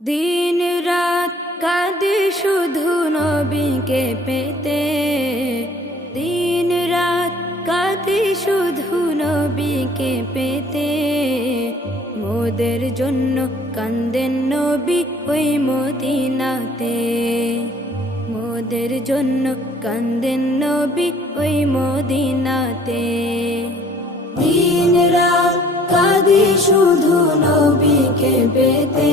দিন রাত কাঁদি শুধু নবীকে পেতে, দিন রাত কাঁদি শুধু নবীকে পেতে। মোদের জন্য কান্দেন নবী ওই মদিনাতে, মোদের জন্য কান্দেন নবী ওই মদিনাতে। দিন রাত কাঁদি শুধু নবীকে পেতে,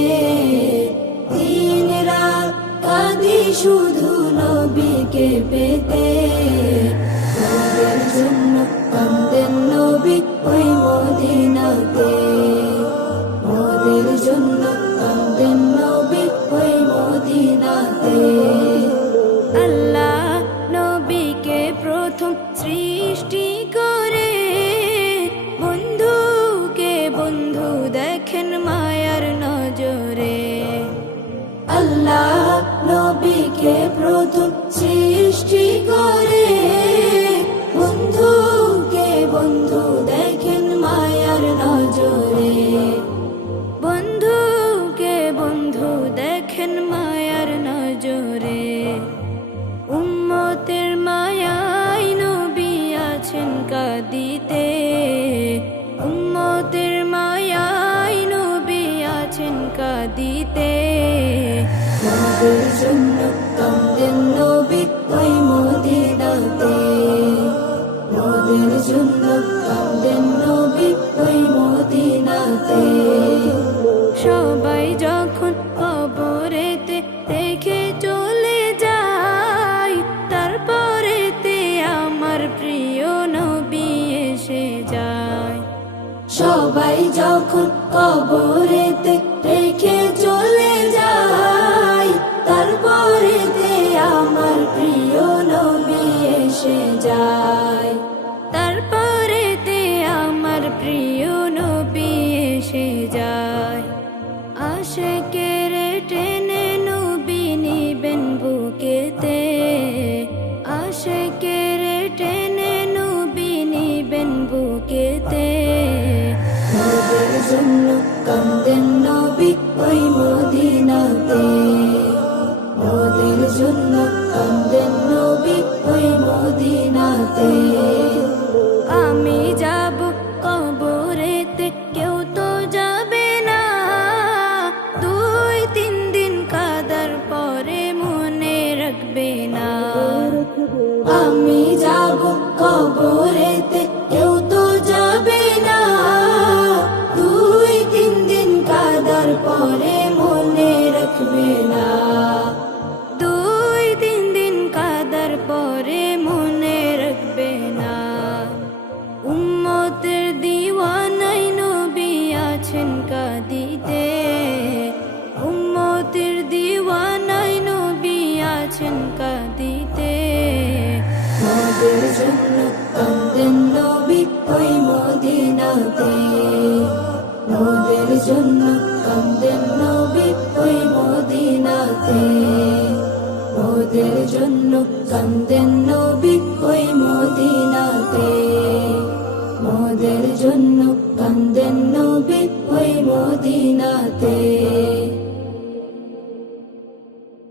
দিন রাত কাঁদি শুধু নবীকে পেতে। মোদের জন্য কান্দেন নবী ওই মদিনাতে, মোদের জন্য কান্দেন নবী ওই মদিনাতে। আল্লাহ নবীকে প্রথম সৃষ্টি করে বন্ধুকে বন্ধু দেখেন মায়ার নজরে। আল্লাহ নবীকে প্রথম সৃষ্টি করে বন্ধুকে বন্ধু দেখেন মায়ার নজরে, বন্ধুকে বন্ধু দেখেন মায়ার নজরে। উম্মতের মায়ায় নবী আছেন কাঁদিতে, উম্মতের মায়ায় নবী আছেন কাঁদিতে। মোদের জন্য কান্দেন নবী ওই মদিনাতে, মোদের জন্য কান্দেন নবী ওই মদিনাতে। সবাই যখন কবরেতে রেখে চলে যায়, তারপরেতে আমার প্রিয় নবী এসে যায়। সবাই যখন কবরেতে রেখে চলে যায়, তারপরেতে আমার প্রিয় নবী এসে যায়, তারপরেতে আমার প্রিয় নবী এসে যায়। আশিকের টেনে নবী নিবেন বুকেতে, আশিকের টেনে নবী নিবেন বুকেতে। মোদের জন্য কান্দেন নবী ওই মদিনাতে, মোদের জন্য কান্দেন নবী ওই মদিনাতে। আমি যাব কবরেতে কেউ তো যাবে না, 2-3 দিন কাদার পরে মনে রাখবে না। আমি যাব কবরেতে কেউ তো যাবে না, 2-3 দিন কাদার পরে মনে রাখবে না, 2-3 দিন কাদার পরে মনে রাখবে না। উম্মতের দিওয়ানাই নবী আছেন কাঁদিতে, উম্মতের দিওয়ানাই নবী আছেন কাঁদিতে। মোদের জন্য কান্দেন নবী ওই মদিনাতে, মোদের জন্য কান্দেন নবী ওই মদিনাতে, মোদের জন্য কান্দেন নবী ওই মদিনাতে, মোদের জন্য কান্দেন নবী ওই মদিনাতে।